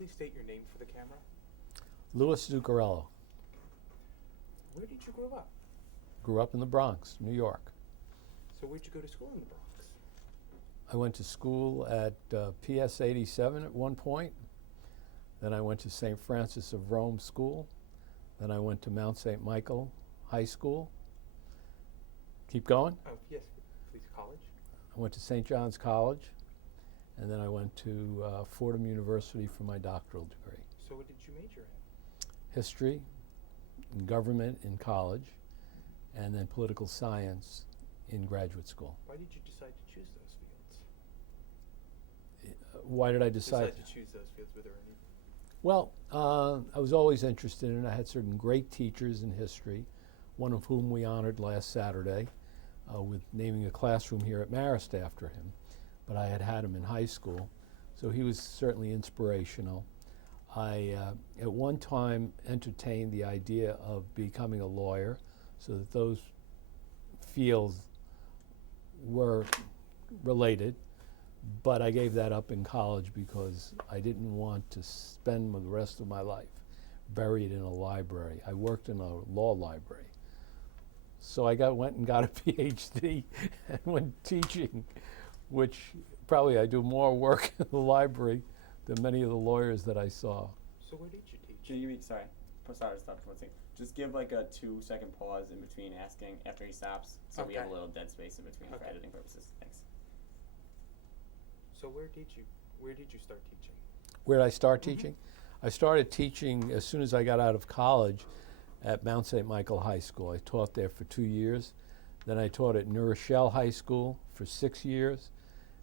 please state your name for the camera? Louis Zuccarello. Where did you grow up? Grew up in the Bronx, New York. So where'd you go to school in the Bronx? I went to school at PS 87 at one point. Then I went to St. Francis of Rome School. Then I went to Mount St. Michael High School. Keep going. Oh, yes, please, college. I went to St. John's College. And then I went to Fordham University for my doctoral degree. So what did you major in? History, and government in college, and then political science in graduate school. Why did you decide to choose those fields? Why did I decide to choose those fields? Were there any? Well, I was always interested in it. I had certain great teachers in history, one of whom we honored last Saturday with naming a classroom here at Marist after him. But I had him in high school, so he was certainly inspirational. I, at one time, entertained the idea of becoming a lawyer so that those fields were related, but I gave that up in college because I didn't want to spend the rest of my life buried in a library. I worked in a law library. So I went and got a PhD and went teaching, which probably I do more work in the library than many of the lawyers that I saw. So where did you teach? Can you, sorry to stop for one second. Just give like a 2-second pause in between asking after he stops, so we have a little dead space in between for editing purposes. Thanks. So where did you start teaching? Where did I start teaching? I started teaching as soon as I got out of college at Mount St. Michael High School. I taught there for 2 years. Then I taught at New Rochelle High School for 6 years,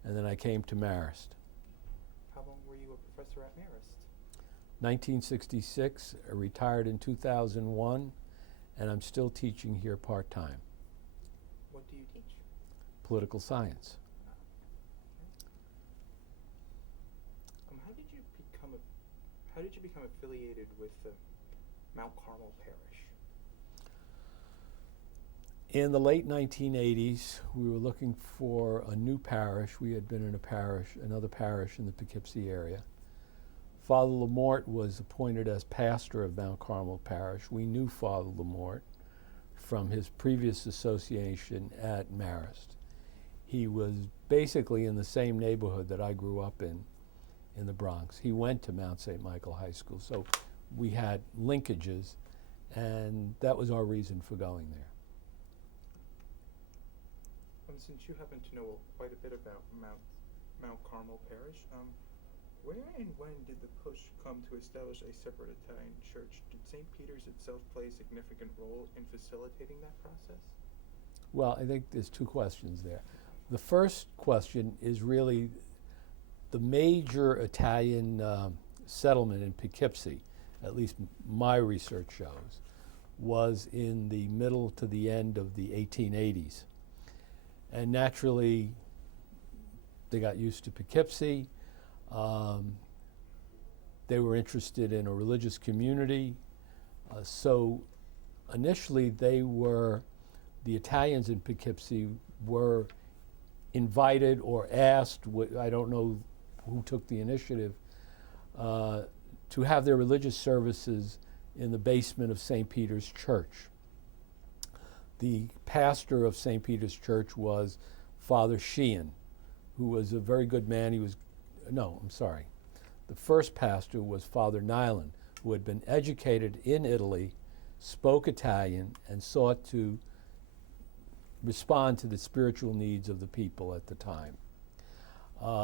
and then I came to Marist. How long were you a professor at Marist? 1966, I retired in 2001, and I'm still teaching here part-time. What do you teach? Political science. How did you become affiliated with Mount Carmel Parish? In the late 1980s, we were looking for a new parish. We had been in another parish in the Poughkeepsie area. Father Lamort was appointed as pastor of Mount Carmel Parish. We knew Father Lamort from his previous association at Marist. He was basically in the same neighborhood that I grew up in the Bronx. He went to Mount St. Michael High School, so we had linkages, and that was our reason for going there. Since you happen to know quite a bit about Mount Carmel Parish, where and when did the push come to establish a separate Italian church? Did St. Peter's itself play a significant role in facilitating that process? Well, I think there's two questions there. The first question is really the major Italian settlement in Poughkeepsie, at least my research shows, was in the middle to the end of the 1880s. And naturally, they got used to Poughkeepsie. They were interested in a religious community. So initially, the Italians in Poughkeepsie were invited or asked, I don't know who took the initiative, to have their religious services in the basement of St. Peter's Church. The pastor of St. Peter's Church was Father Sheehan, who was a very good man. The first pastor was Father Nyland, who had been educated in Italy, spoke Italian, and sought to respond to the spiritual needs of the people at the time.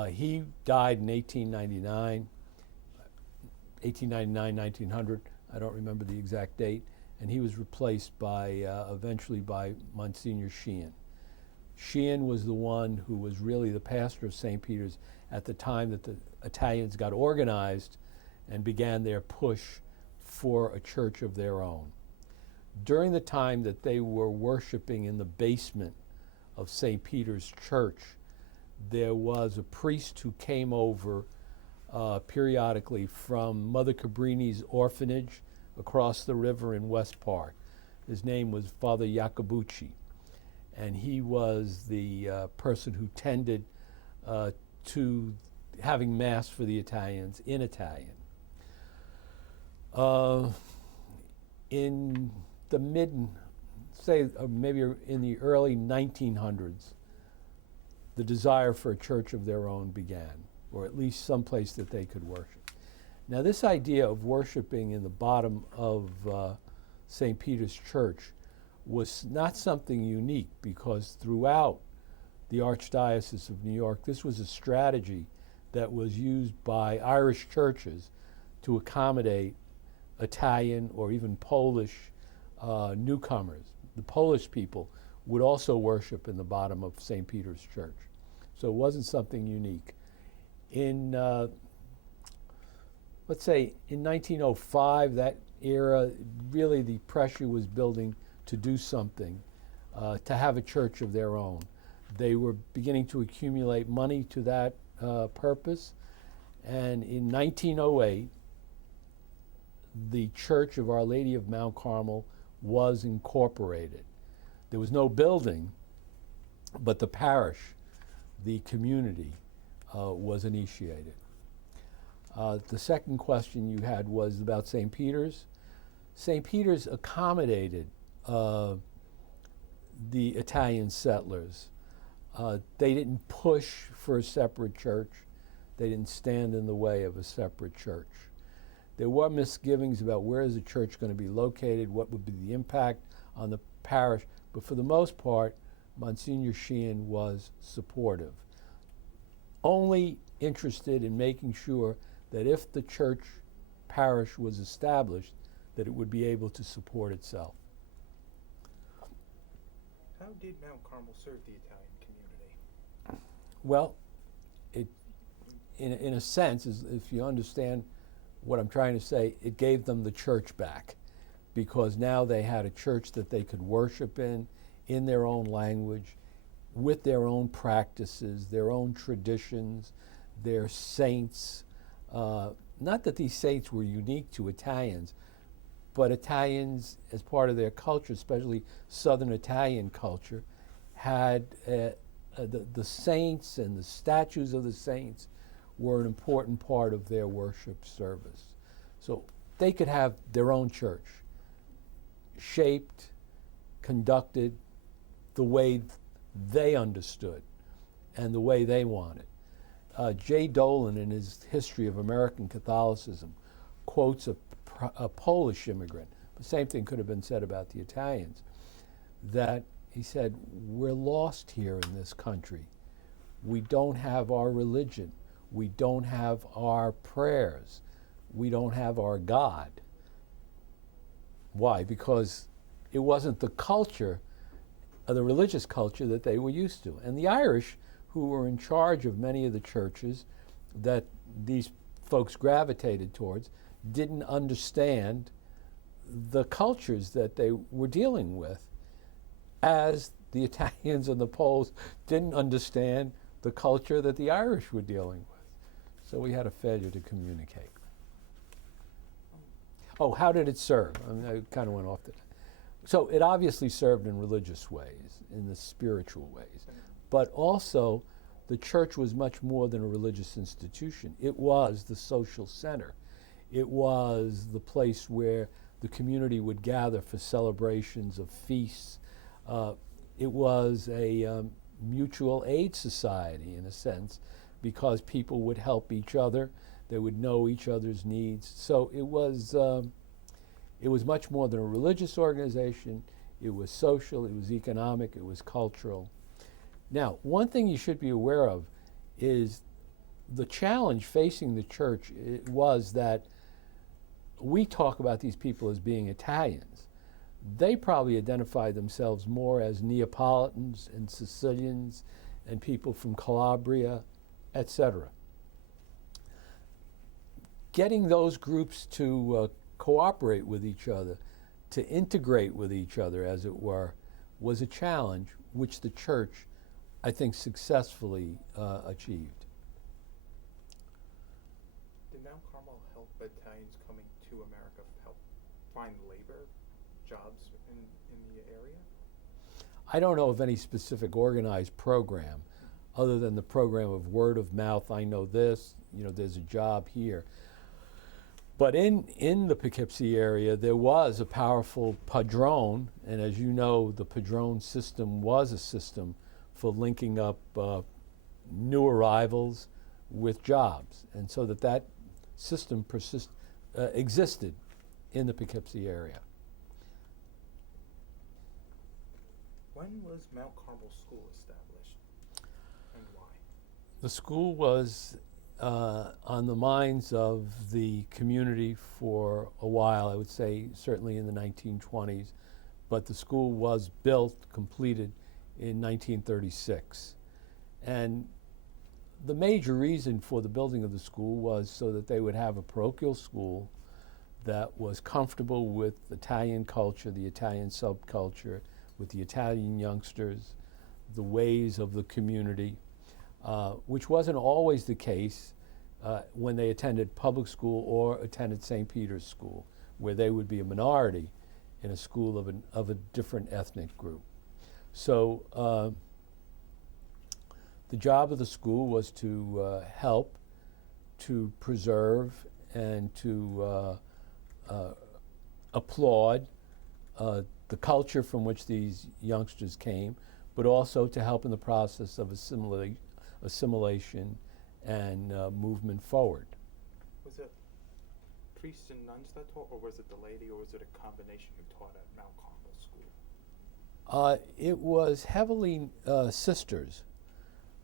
He died in 1899, 1900, I don't remember the exact date, and he was replaced eventually by Monsignor Sheehan. Sheehan was the one who was really the pastor of St. Peter's at the time that the Italians got organized and began their push for a church of their own. During the time that they were worshiping in the basement of St. Peter's Church, there was a priest who came over periodically from Mother Cabrini's orphanage across the river in West Park. His name was Father Iacobucci, and he was the person who tended to having Mass for the Italians in Italian. Uh, in the maybe in the early 1900s, the desire for a church of their own began, or at least some place that they could worship. Now, this idea of worshiping in the bottom of St. Peter's Church was not something unique, because throughout the Archdiocese of New York, this was a strategy that was used by Irish churches to accommodate Italian or even Polish newcomers. The Polish people would also worship in the bottom of St. Peter's Church. So it wasn't something unique. In, let's say, in 1905, that era, really the pressure was building to do something, to have a church of their own. They were beginning to accumulate money to that purpose, and in 1908, the Church of Our Lady of Mount Carmel was incorporated. There was no building, but the parish, the community, was initiated. The second question you had was about St. Peter's. St. Peter's accommodated the Italian settlers. They didn't push for a separate church. They didn't stand in the way of a separate church. There were misgivings about where is the church going to be located, what would be the impact on the parish, but for the most part, Monsignor Sheehan was supportive, only interested in making sure that if the church parish was established, that it would be able to support itself. How did Mount Carmel serve the Italian community? Well, in a sense, if you understand what I'm trying to say, it gave them the church back, because now they had a church that they could worship in their own language, with their own practices, their own traditions, their saints. Not that these saints were unique to Italians, but Italians, as part of their culture, especially Southern Italian culture, had the saints and the statues of the saints were an important part of their worship service. So they could have their own church, shaped, conducted the way they understood and the way they wanted. J. Dolan, in his History of American Catholicism, quotes a Polish immigrant. The same thing could have been said about the Italians, that he said, "We're lost here in this country. We don't have our religion. We don't have our prayers. We don't have our God." Why? Because it wasn't the culture, the religious culture that they were used to. And the Irish, who were in charge of many of the churches that these folks gravitated towards, didn't understand the cultures that they were dealing with, as the Italians and the Poles didn't understand the culture that the Irish were dealing with. So we had a failure to communicate. Oh, how did it serve? I mean, I kind of went off to that. So it obviously served in religious ways, in the spiritual ways, but also the church was much more than a religious institution. It was the social center. It was the place where the community would gather for celebrations of feasts. It was a mutual aid society, in a sense, because people would help each other. They would know each other's needs. So it was much more than a religious organization. It was social, it was economic, it was cultural. Now, one thing you should be aware of is the challenge facing the church was that we talk about these people as being Italians. They probably identify themselves more as Neapolitans and Sicilians and people from Calabria, etc. Getting those groups to cooperate with each other, to integrate with each other, as it were, was a challenge which the church, I think, successfully achieved. Did Mount Carmel help Italians coming to America help find labor, jobs in the area? I don't know of any specific organized program other than the program of word of mouth. I know this, there's a job here. But in the Poughkeepsie area, there was a powerful padrone, and as you know, the padrone system was a system for linking up new arrivals with jobs, and so that system existed in the Poughkeepsie area. When was Mount Carmel School established, and why? The school was on the minds of the community for a while, I would say certainly in the 1920s, but the school was built, completed in 1936. And the major reason for the building of the school was so that they would have a parochial school that was comfortable with Italian culture, the Italian subculture, with the Italian youngsters, the ways of the community, which wasn't always the case when they attended public school or attended St. Peter's School, where they would be a minority in a school of a different ethnic group. So the job of the school was to help to preserve and to applaud the culture from which these youngsters came, but also to help in the process of assimilation and movement forward. Was it priests and nuns that taught, or was it the laity, or was it a combination who taught at Mount Carmel School? It was heavily sisters.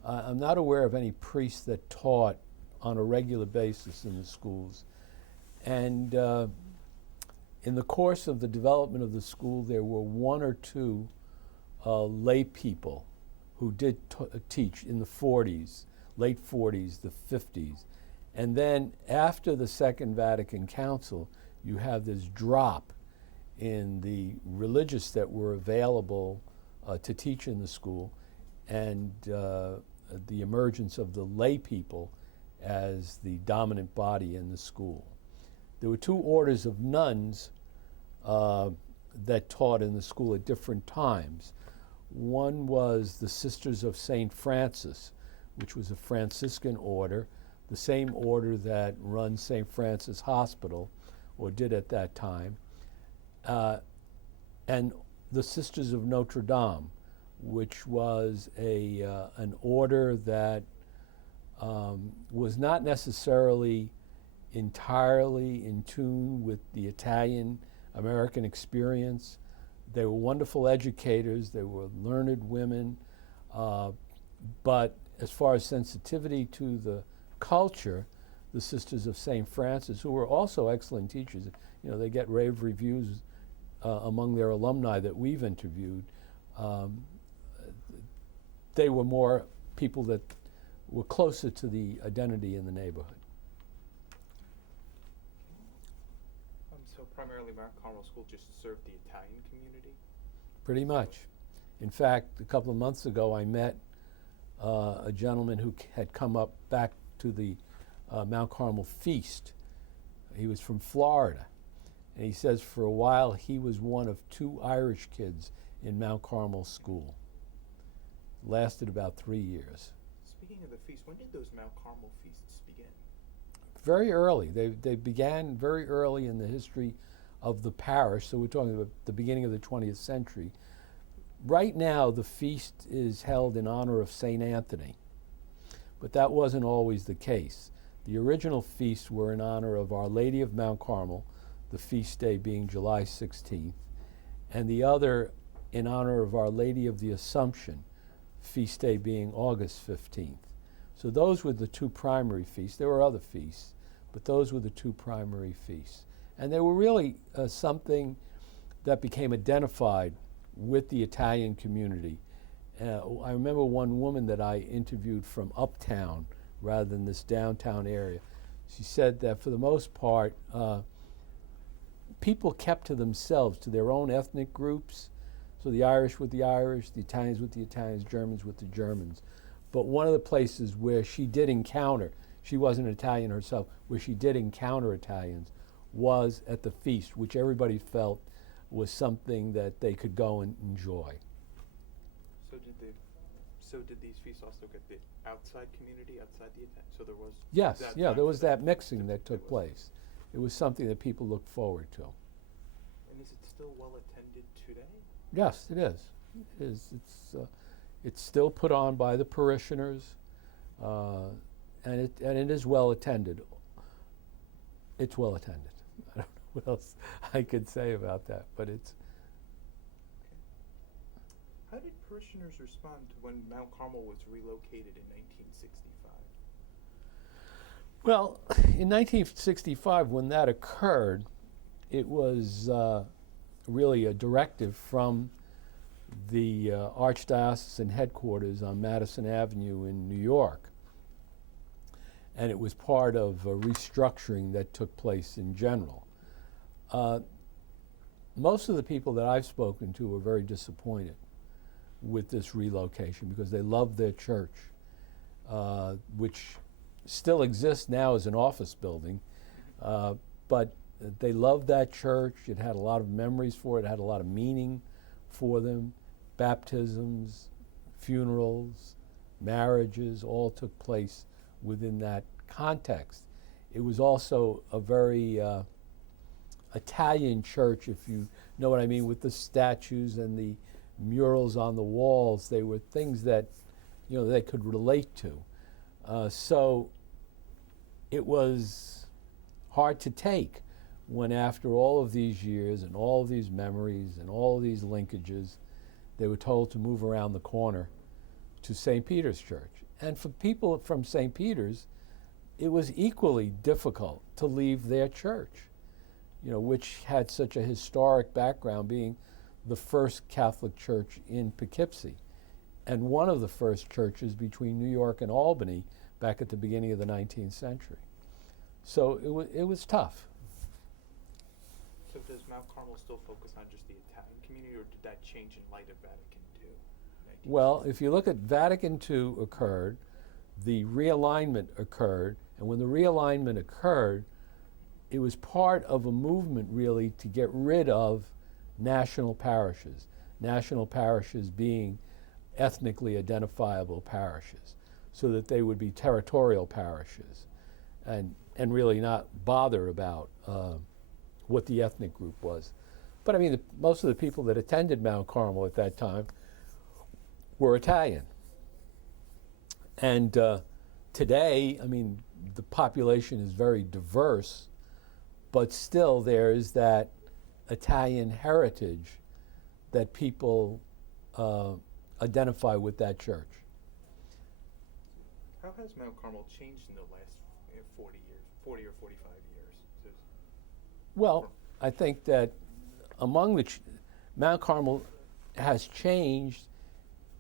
I'm not aware of any priests that taught on a regular basis in the schools. And in the course of the development of the school, there were one or two lay people who did teach in the 40s, late 40s, the 50s. And then after the Second Vatican Council, you have this drop in the religious that were available to teach in the school, and the emergence of the lay people as the dominant body in the school. There were two orders of nuns that taught in the school at different times. One was the Sisters of St. Francis, which was a Franciscan order, the same order that runs St. Francis Hospital, or did at that time, and the Sisters of Notre Dame, which was an order that was not necessarily entirely in tune with the Italian American experience. They were wonderful educators, they were learned women, but as far as sensitivity to the culture, the Sisters of St. Francis, who were also excellent teachers, you know, they get rave reviews among their alumni that we've interviewed. They were more people that were closer to the identity in the neighborhood. So primarily Mount Carmel School just served the Italian community? Pretty much. In fact, a couple of months ago, I met a gentleman who had come up back to the Mount Carmel feast. He was from Florida. And he says for a while he was one of two Irish kids in Mount Carmel School. Lasted about 3 years. Speaking of the feast, when did those Mount Carmel feasts begin? Very early. They began very early in the history of the parish, so we're talking about the beginning of the 20th century. Right now, the feast is held in honor of St. Anthony, but that wasn't always the case. The original feasts were in honor of Our Lady of Mount Carmel, the feast day being July 16th, and the other in honor of Our Lady of the Assumption, feast day being August 15th. So those were the two primary feasts. There were other feasts, but those were the two primary feasts. And they were really something that became identified with the Italian community. I remember one woman that I interviewed from uptown rather than this downtown area. She said that for the most part, people kept to themselves, to their own ethnic groups. So the Irish with the Irish, the Italians with the Italians, Germans with the Germans. But one of the places where she did encounter, she wasn't Italian herself, where she did encounter Italians was at the feast, which everybody felt was something that they could go and enjoy. So did these feasts also get the outside community, outside the Italian? So there was Yes, yeah, there was that mixing that took place. it was something that people looked forward to. And is it still well attended today? Yes, it is. It is. It's still put on by the parishioners, and it is well attended. It's well attended. I don't know what else I could say about that, but it's. How did parishioners respond to when Mount Carmel was relocated in 1965? Well, in 1965, when that occurred, it was really a directive from the Archdiocesan headquarters on Madison Avenue in New York. And it was part of a restructuring that took place in general. Most of the people that I've spoken to were very disappointed with this relocation because they loved their church, which still exists now as an office building, but they loved that church. It had a lot of memories for it. It had a lot of meaning for them. Baptisms, funerals, marriages all took place within that context. It was also a very Italian church, if you know what I mean, with the statues and the murals on the walls. They were things that, they could relate to. So it was hard to take when, after all of these years and all of these memories and all of these linkages, they were told to move around the corner to St. Peter's Church. And for people from St. Peter's, it was equally difficult to leave their church, which had such a historic background, being the first Catholic church in Poughkeepsie and one of the first churches between New York and Albany back at the beginning of the 19th century. So it was tough. So does Mount Carmel still focus on just the Italian community, or did that change in light of Vatican II? Well, if you look at Vatican II occurred, the realignment occurred, and when the realignment occurred, it was part of a movement really to get rid of national parishes being ethnically identifiable parishes, so that they would be territorial parishes and really not bother about what the ethnic group was. But I mean, most of the people that attended Mount Carmel at that time were Italian. And today, I mean, the population is very diverse, but still there is that Italian heritage that people identify with that church. How has Mount Carmel changed in the last 40 or 45 years? Well, I think that among Mount Carmel has changed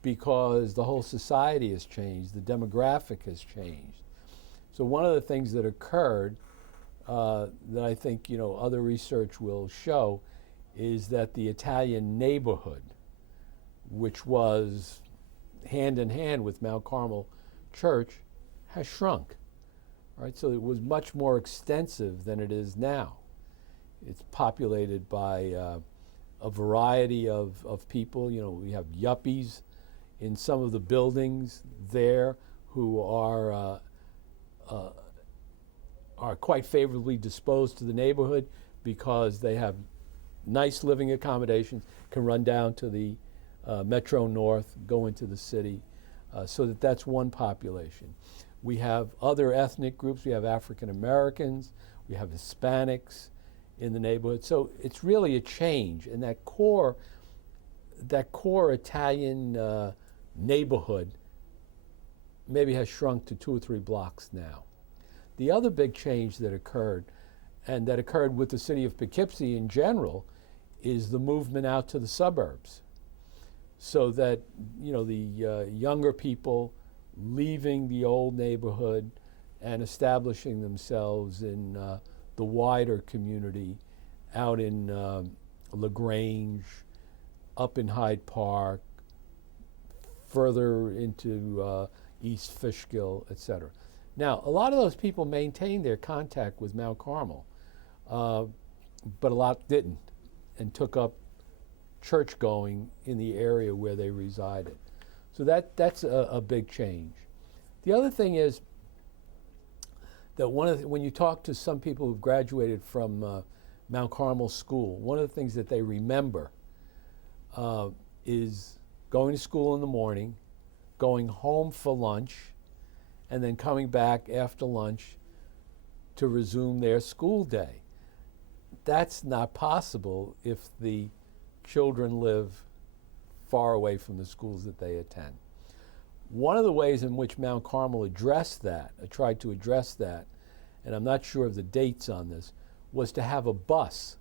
because the whole society has changed, the demographic has changed. So one of the things that occurred that I think other research will show is that the Italian neighborhood, which was hand in hand with Mount Carmel Church, has shrunk. Right? So it was much more extensive than it is now. It's populated by a variety of people. We have yuppies in some of the buildings there who are quite favorably disposed to the neighborhood because they have nice living accommodations, can run down to the Metro North, go into the city, so that's one population. We have other ethnic groups. We have African Americans, we have Hispanics in the neighborhood. So it's really a change, and that core Italian neighborhood maybe has shrunk to 2 or 3 blocks now. The other big change that occurred, and that occurred with the city of Poughkeepsie in general, is the movement out to the suburbs. So that the younger people leaving the old neighborhood and establishing themselves in the wider community out in LaGrange, up in Hyde Park, further into East Fishkill, etc. Now, a lot of those people maintained their contact with Mount Carmel, but a lot didn't, and took up church going in the area where they resided. So that's a big change. The other thing is that when you talk to some people who've graduated from Mount Carmel School, one of the things that they remember is going to school in the morning, going home for lunch, and then coming back after lunch to resume their school day. That's not possible if the children live far away from the schools that they attend. One of the ways in which Mount Carmel addressed that, tried to address that, and I'm not sure of the dates on this, was to have a bus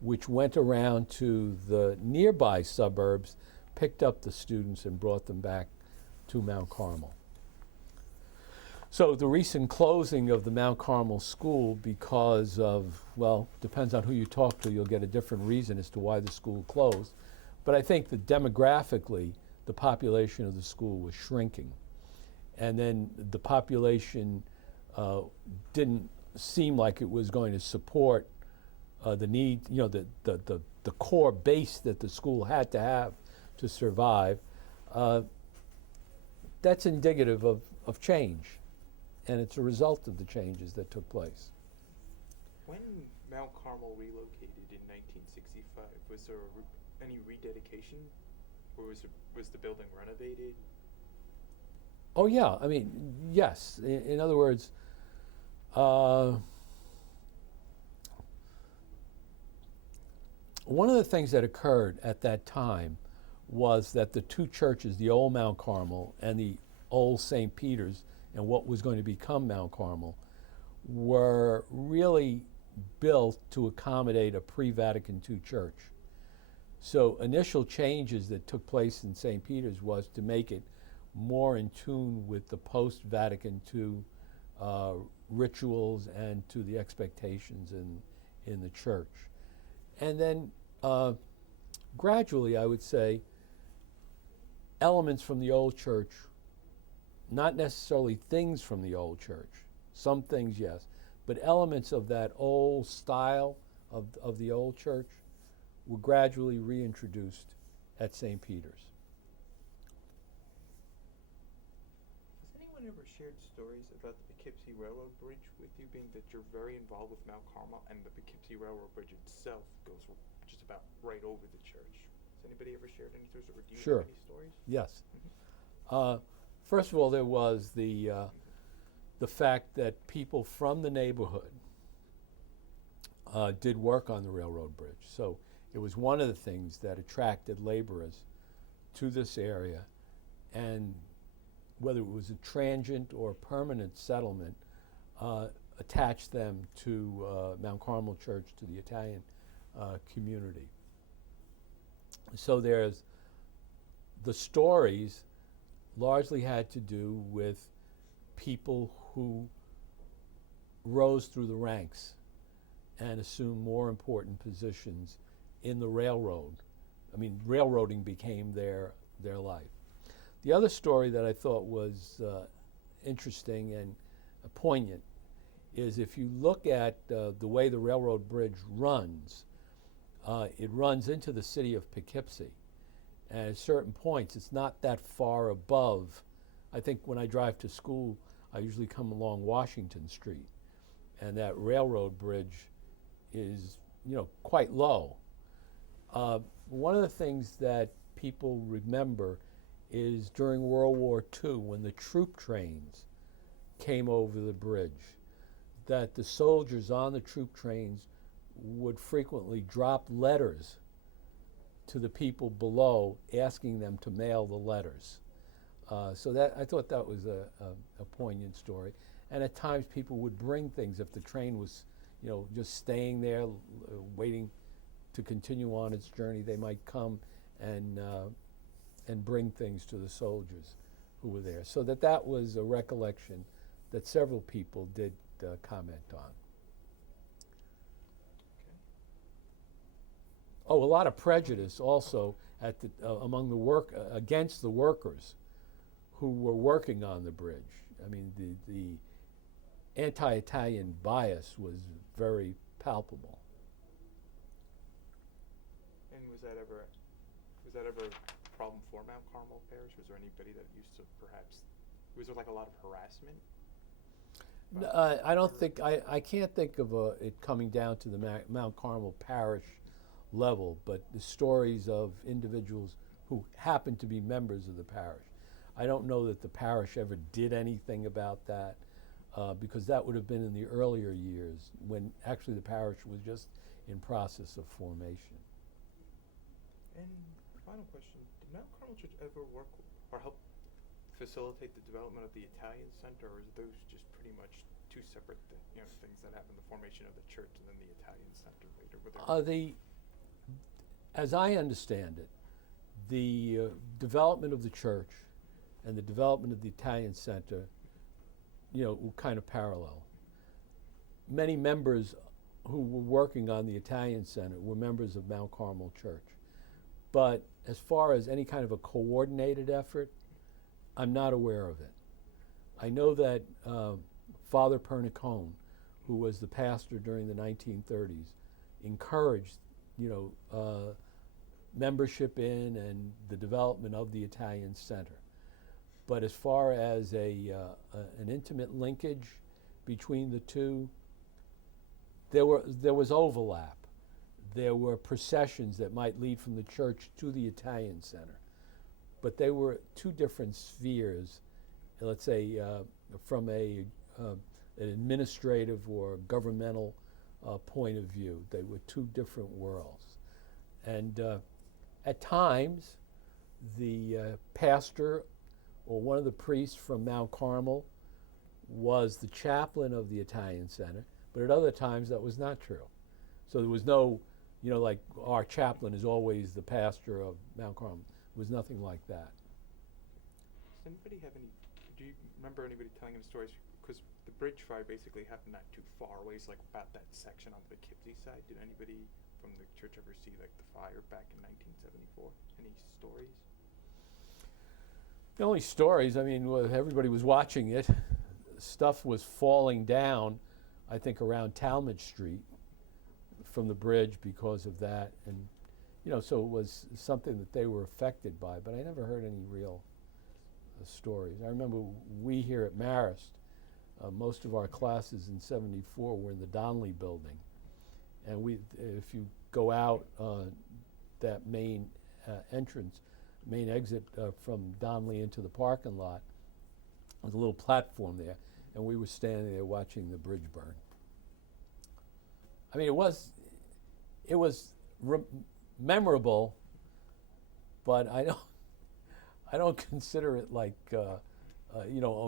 which went around to the nearby suburbs, picked up the students and brought them back to Mount Carmel. So the recent closing of the Mount Carmel School because of, well, depends on who you talk to, you'll get a different reason as to why the school closed. But I think that demographically, the population of the school was shrinking. And then the population didn't seem like it was going to support the need, the core base that the school had to have to survive. That's indicative of change. And it's a result of the changes that took place. When Mount Carmel relocated in 1965, was there any rededication, or was the building renovated? Oh yeah, I mean, yes. In other words, one of the things that occurred at that time was that the two churches, the old Mount Carmel and the old St. Peter's, and what was going to become Mount Carmel, were really built to accommodate a pre-Vatican II church. So initial changes that took place in St. Peter's was to make it more in tune with the post-Vatican II rituals and to the expectations in the church. And then gradually, I would say, elements from the old church, not necessarily things from the old church, some things yes, but elements of that old style of the old church were gradually reintroduced at St. Peter's. Has anyone ever shared stories about the Poughkeepsie Railroad Bridge with you, being that you're very involved with Mount Carmel, and the Poughkeepsie Railroad Bridge itself goes just about right over the church? Has anybody ever shared any stories, or do you Sure. have any stories? Yes. First of all, there was the fact that people from the neighborhood did work on the railroad bridge. So it was one of the things that attracted laborers to this area, and whether it was a transient or permanent settlement, attached them to Mount Carmel Church, to the Italian community. So there's the stories largely had to do with people who rose through the ranks and assumed more important positions in the railroad. I mean, railroading became their life. The other story that I thought was interesting and poignant is if you look at the way the railroad bridge runs, it runs into the city of Poughkeepsie. And at certain points, it's not that far above. I think when I drive to school, I usually come along Washington Street, and that railroad bridge is, quite low. One of the things that people remember is during World War II, when the troop trains came over the bridge, that the soldiers on the troop trains would frequently drop letters to the people below, asking them to mail the letters. So that I thought that was a poignant story. And at times people would bring things if the train was, just staying there, waiting to continue on its journey. They might come and bring things to the soldiers who were there. So that was a recollection that several people did comment on. Oh, a lot of prejudice also at among the against the workers who were working on the bridge. I mean, the anti-Italian bias was very palpable. And was that ever a problem for Mount Carmel Parish? Was there anybody that used to perhaps, was there like a lot of harassment? I don't think, I can't think of it coming down to the Mount Carmel Parish level, but the stories of individuals who happen to be members of the parish. I don't know that the parish ever did anything about that, because that would have been in the earlier years when actually the parish was just in process of formation. And final question, did Mount Carmel Church ever work or help facilitate the development of the Italian Center, or is those just pretty much two separate things that happened, the formation of the church and then the Italian Center later? As I understand it, the development of the church and the development of the Italian Center, were kind of parallel. Many members who were working on the Italian Center were members of Mount Carmel Church. But as far as any kind of a coordinated effort, I'm not aware of it. I know that Father Pernicone, who was the pastor during the 1930s, encouraged, membership in and the development of the Italian Center. But as far as an intimate linkage between the two, there was overlap. There were processions that might lead from the church to the Italian Center, but they were two different spheres. Let's say from an administrative or governmental point of view, they were two different worlds. And at times, the pastor or one of the priests from Mount Carmel was the chaplain of the Italian Center, but at other times that was not true. So there was no, like our chaplain is always the pastor of Mount Carmel. It was nothing like that. Does anybody have any, do you remember anybody telling any stories? Because the bridge fire basically happened not too far away, so like about that section on the Poughkeepsie side. Did anybody from the church ever see like the fire back in 1974? Any stories? The only stories, everybody was watching it. Stuff was falling down, I think, around Talmadge Street from the bridge because of that. And, so it was something that they were affected by, but I never heard any real stories. I remember we here at Marist, most of our classes in '74 were in the Donnelly building. And if you go out that main main exit from Donnelly into the parking lot, there's a little platform there, and we were standing there watching the bridge burn. It was memorable, but I don't consider it like a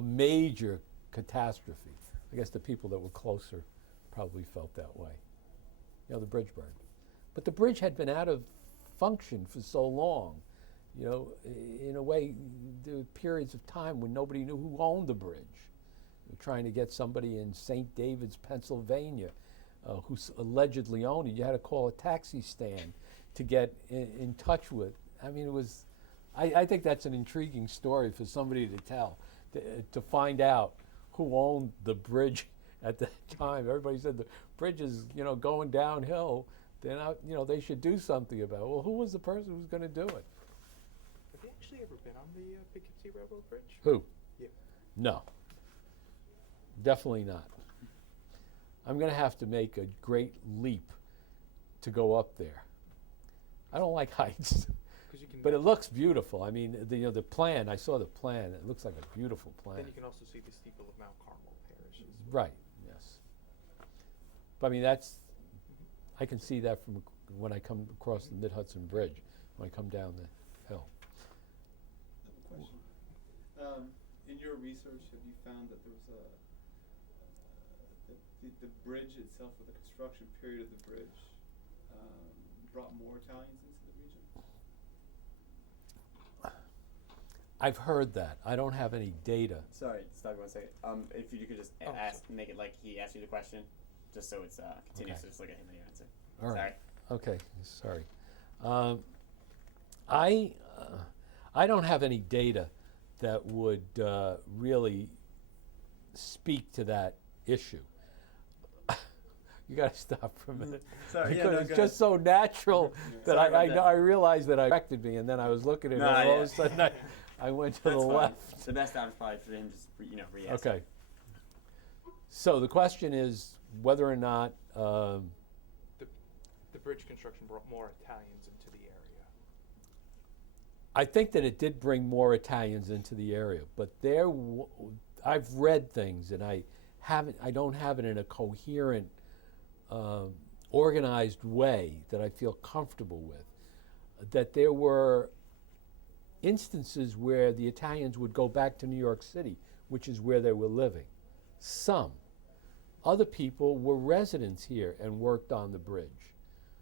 major catastrophe. I guess the people that were closer probably felt that way. The bridge burned, but the bridge had been out of function for so long. In a way, there were periods of time when nobody knew who owned the bridge. They were trying to get somebody in St. David's, Pennsylvania, who allegedly owned it. You had to call a taxi stand to get in touch with. It was. I think that's an intriguing story for somebody to tell, to find out who owned the bridge at that time. Everybody said the bridge is, going downhill. They're not, they should do something about it. Well, who was the person who was going to do it? Have you actually ever been on the Poughkeepsie Railroad Bridge? Who? Yeah. No. Definitely not. I'm going to have to make a great leap to go up there. I don't like heights, but it looks beautiful. The plan, I saw the plan. It looks like a beautiful plan. Then you can also see the steeple of Mount Carmel Parish. Right, yes. But I can see that from when I come across the Mid-Hudson Bridge, when I come down the hill. I have a question. In your research, have you found that there was the bridge itself, or the construction period of the bridge, brought more Italians into the region? I've heard that. I don't have any data. Sorry, stop 1 second. If you could just make it like he asked you the question, just so it's continuous. Okay. Just look at him and you answer. All right. Sorry. Okay, sorry. I don't have any data that would really speak to that issue. You got to stop for a minute. Sorry, because it's just so natural that I realized that I corrected me, and then I was looking at it, and all of a sudden I went to the left. The best out is probably for him just re-ask. Okay. So the question is whether or not The bridge construction brought more Italians into the area. I think that it did bring more Italians into the area, but I've read things, and I don't have it in a coherent, organized way that I feel comfortable with. That there were instances where the Italians would go back to New York City, which is where they were living. Some. Other people were residents here and worked on the bridge.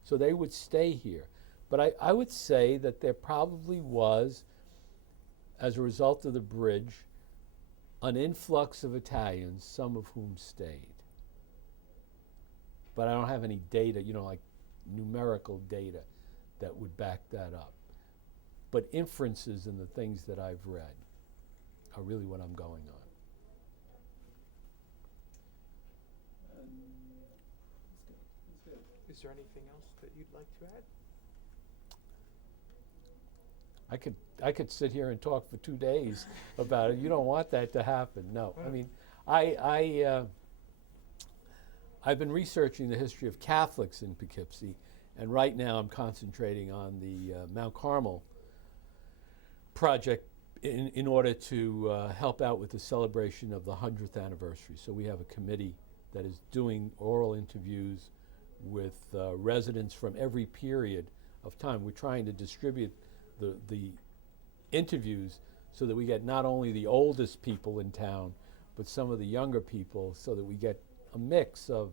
So they would stay here. But I would say that there probably was, as a result of the bridge, an influx of Italians, some of whom stayed. But I don't have any data, like numerical data that would back that up. But inferences in the things that I've read are really what I'm going on. That's good. Is there anything else that you'd like to add? I could sit here and talk for 2 days about it. You don't want that to happen. No. I mean, I've been researching the history of Catholics in Poughkeepsie, and right now I'm concentrating on the Mount Carmel project in order to help out with the celebration of the 100th anniversary. So we have a committee that is doing oral interviews with residents from every period of time. We're trying to distribute the interviews so that we get not only the oldest people in town, but some of the younger people, so that we get a mix of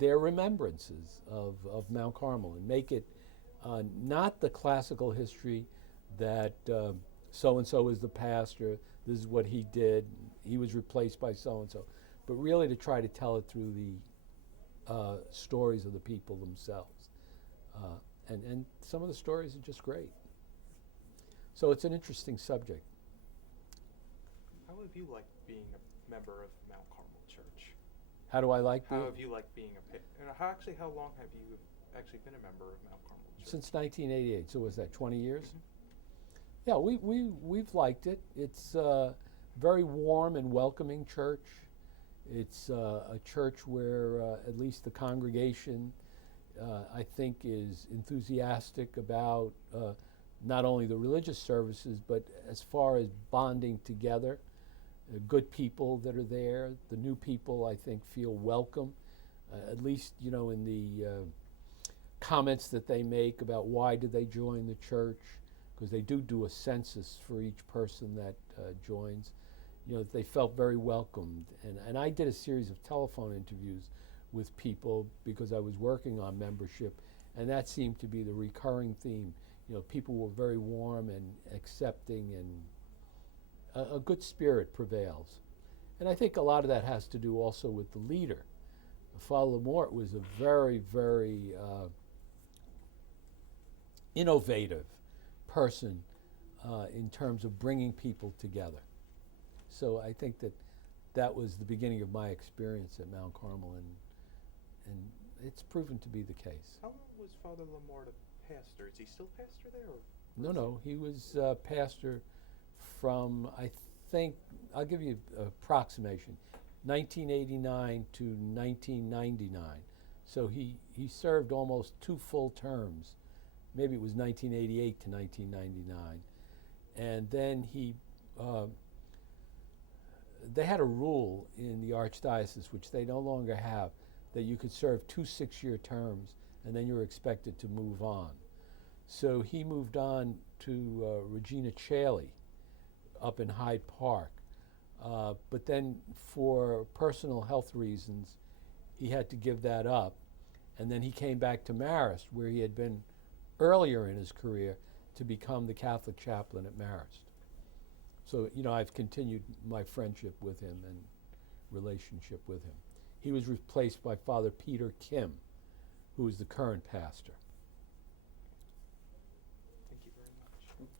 their remembrances of Mount Carmel, and make it not the classical history that so-and-so is the pastor, this is what he did, he was replaced by so-and-so, but really to try to tell it through the stories of the people themselves. And some of the stories are just great. So it's an interesting subject. How have you liked being a member of Mount Carmel Church? How do I like How being? have you liked being how long have you actually been a member of Mount Carmel Church? Since 1988, so was that 20 years? Mhm. Yeah, we've liked it. It's a very warm and welcoming church. It's a church where at least the congregation, I think, is enthusiastic about not only the religious services, but as far as bonding together. Good people that are there. The new people, I think, feel welcome, at least, in the comments that they make about why did they join the church, because they do a census for each person that joins. They felt very welcomed. And I did a series of telephone interviews with people because I was working on membership, and that seemed to be the recurring theme. People were very warm and accepting, and a good spirit prevails. And I think a lot of that has to do also with the leader. Father Lamort was a very, very innovative person in terms of bringing people together. So I think that was the beginning of my experience at Mount Carmel, and it's proven to be the case. How long was Father Lamort a pastor? Is he still pastor there? Or No, he was pastor from, I think, I'll give you an approximation, 1989 to 1999. So he served almost 2 full terms. Maybe it was 1988 to 1999. And then they had a rule in the Archdiocese, which they no longer have, that you could serve 2 6-year terms and then you were expected to move on. So he moved on to Regina Caeli up in Hyde Park. But then for personal health reasons, he had to give that up. And then he came back to Marist, where he had been earlier in his career, to become the Catholic chaplain at Marist. So, I've continued my friendship with him and relationship with him. He was replaced by Father Peter Kim, who is the current pastor. Thank you very much. Thank